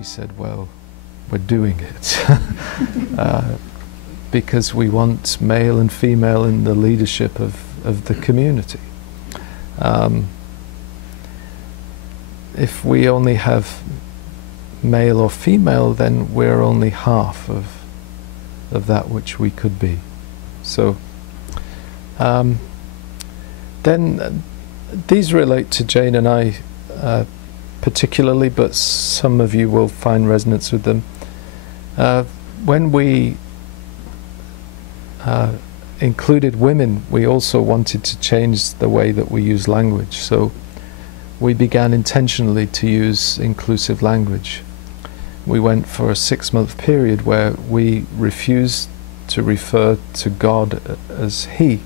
we said, well, we're doing it. Because we want male and female in the leadership of the community. If we only have male or female, then we're only half of that which we could be. So then these relate to Jane and I particularly, but some of you will find resonance with them. When we included women, we also wanted to change the way that we use language. So we began intentionally to use inclusive language. We went for a 6-month period where we refused to refer to God as He,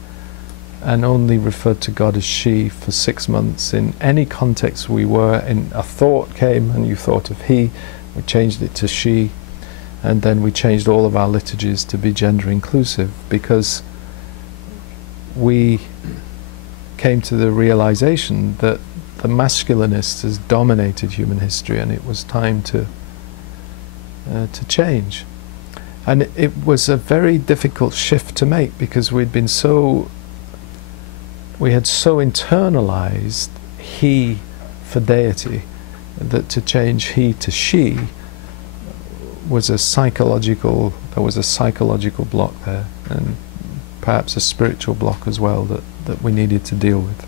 and only referred to God as she for 6 months. In any context we were in, a thought came and you thought of he, we changed it to she, and then we changed all of our liturgies to be gender inclusive, because we came to the realization that the masculinist has dominated human history, and it was time to change. And it was a very difficult shift to make, because we had so internalized he for deity that to change he to she was there was a psychological block there, and perhaps a spiritual block as well that we needed to deal with.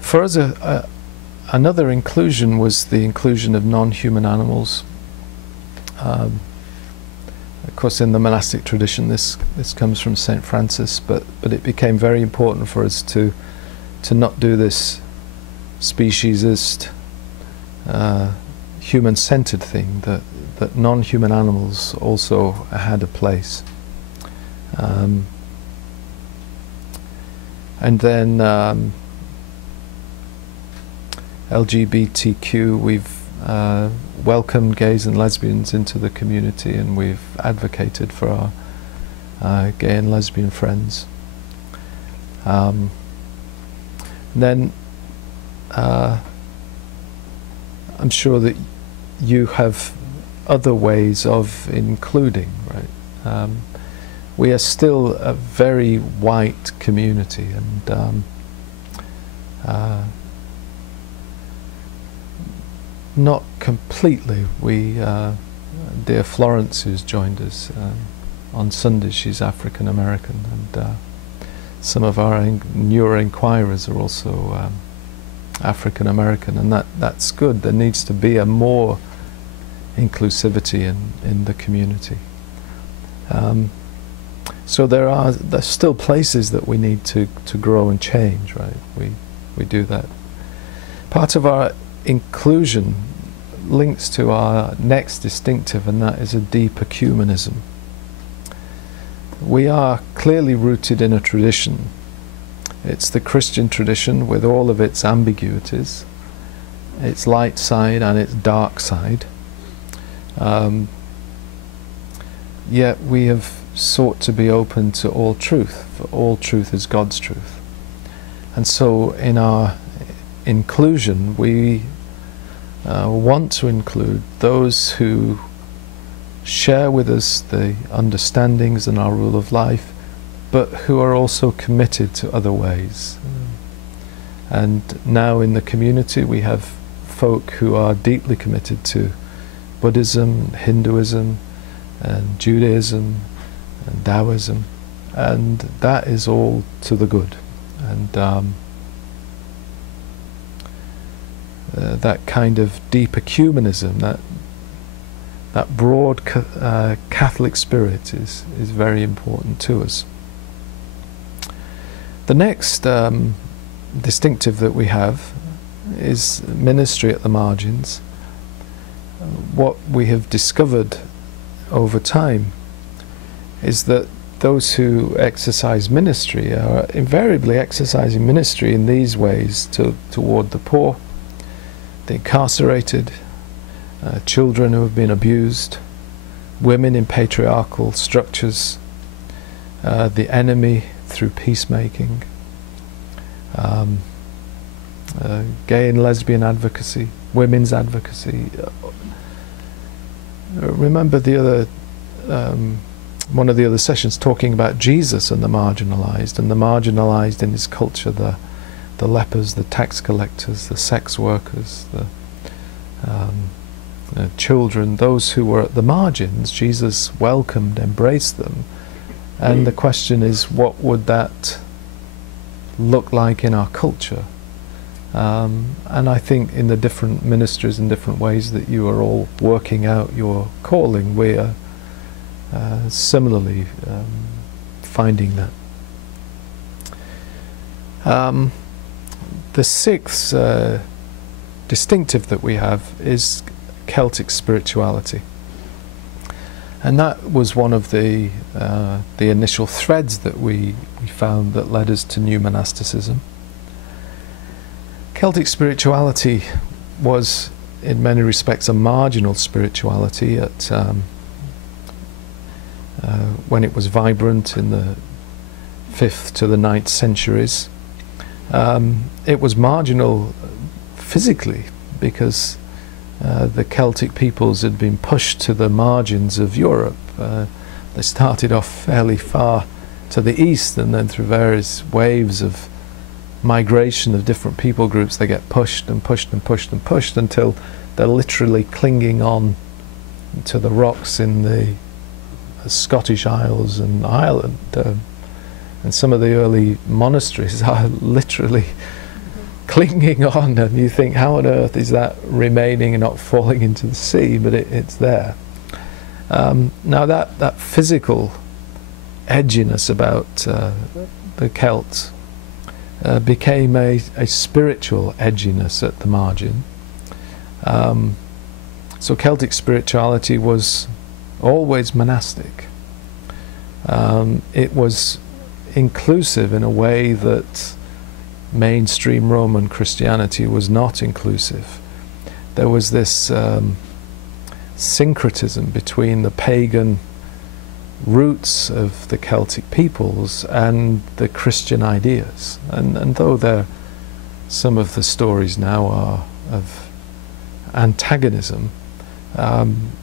For us, another inclusion was the inclusion of non-human animals. Of course, in the monastic tradition, this comes from St. Francis, but it became very important for us to not do this speciesist, human-centered thing, that non-human animals also had a place. And then LGBTQ, we've welcomed gays and lesbians into the community, and we've advocated for our gay and lesbian friends. Then I'm sure that you have other ways of including, right? We are still a very white community, and not completely. Dear Florence, who's joined us on Sundays, she's African American, and some of our newer inquirers are also African American, and that's good. There needs to be a more inclusivity in the community. So there's still places that we need to grow and change, right? We do that. Part of our inclusion links to our next distinctive, and that is a deep ecumenism. We are clearly rooted in a tradition. It's the Christian tradition with all of its ambiguities, its light side and its dark side. Yet we have sought to be open to all truth, for all truth is God's truth. And so in our inclusion, we want to include those who share with us the understandings and our rule of life, but who are also committed to other ways. And now in the community we have folk who are deeply committed to Buddhism, Hinduism, and Judaism, and Taoism, and that is all to the good. And that kind of deep ecumenism, that broad Catholic spirit is very important to us. The next distinctive that we have is ministry at the margins. What we have discovered over time is that those who exercise ministry are invariably exercising ministry in these ways toward the poor, the incarcerated, children who have been abused, women in patriarchal structures, the enemy through peacemaking, gay and lesbian advocacy, women's advocacy. Remember the other one of the other sessions talking about Jesus and the marginalized in his culture, the lepers, the tax collectors, the sex workers, the children, those who were at the margins. Jesus welcomed, embraced them, and the question is, what would that look like in our culture? And I think in the different ministries and different ways that you are all working out your calling, we are similarly finding that. The sixth distinctive that we have is Celtic spirituality, and that was one of the initial threads that we found that led us to new monasticism. Celtic spirituality was in many respects a marginal spirituality at when it was vibrant in the 5th to the 9th centuries. It was marginal physically because the Celtic peoples had been pushed to the margins of Europe. They started off fairly far to the east, and then through various waves of migration of different people groups they get pushed and pushed and pushed and pushed until they're literally clinging on to the rocks in the Scottish Isles and Ireland, and some of the early monasteries are literally clinging on, and you think, how on earth is that remaining and not falling into the sea? But it's there. Now that physical edginess about the Celts became a spiritual edginess at the margin. So Celtic spirituality was always monastic. It was inclusive in a way that mainstream Roman Christianity was not inclusive. There was this syncretism between the pagan roots of the Celtic peoples and the Christian ideas, and though some of the stories now are of antagonism,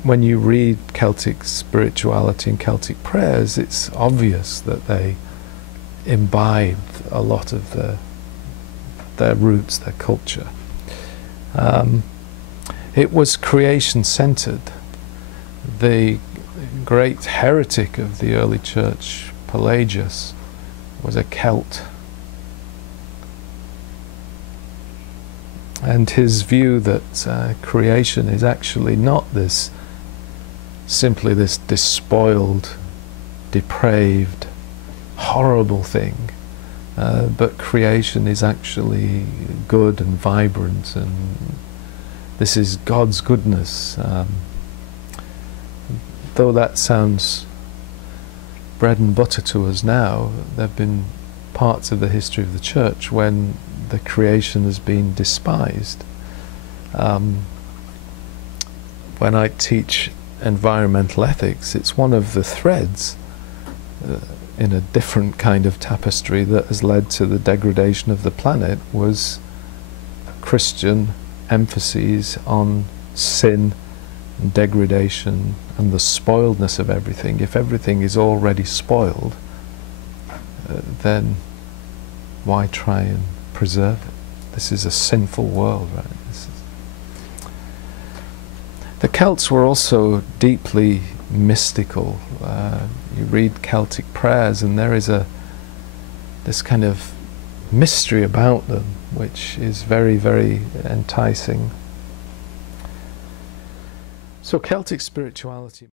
when you read Celtic spirituality and Celtic prayers, it's obvious that they imbibed a lot of their roots, their culture. It was creation-centered. The great heretic of the early church, Pelagius, was a Celt. And his view that creation is actually not simply this despoiled, depraved, horrible thing, but creation is actually good and vibrant, and this is God's goodness. Though that sounds bread and butter to us now, there have been parts of the history of the church when the creation has been despised. When I teach environmental ethics, it's one of the threads in a different kind of tapestry that has led to the degradation of the planet, was Christian emphases on sin and degradation and the spoiledness of everything. If everything is already spoiled, then why try and preserve it? This is a sinful world, right? The Celts were also deeply mystical. You read Celtic prayers and there is this kind of mystery about them which is very, very enticing. So Celtic spirituality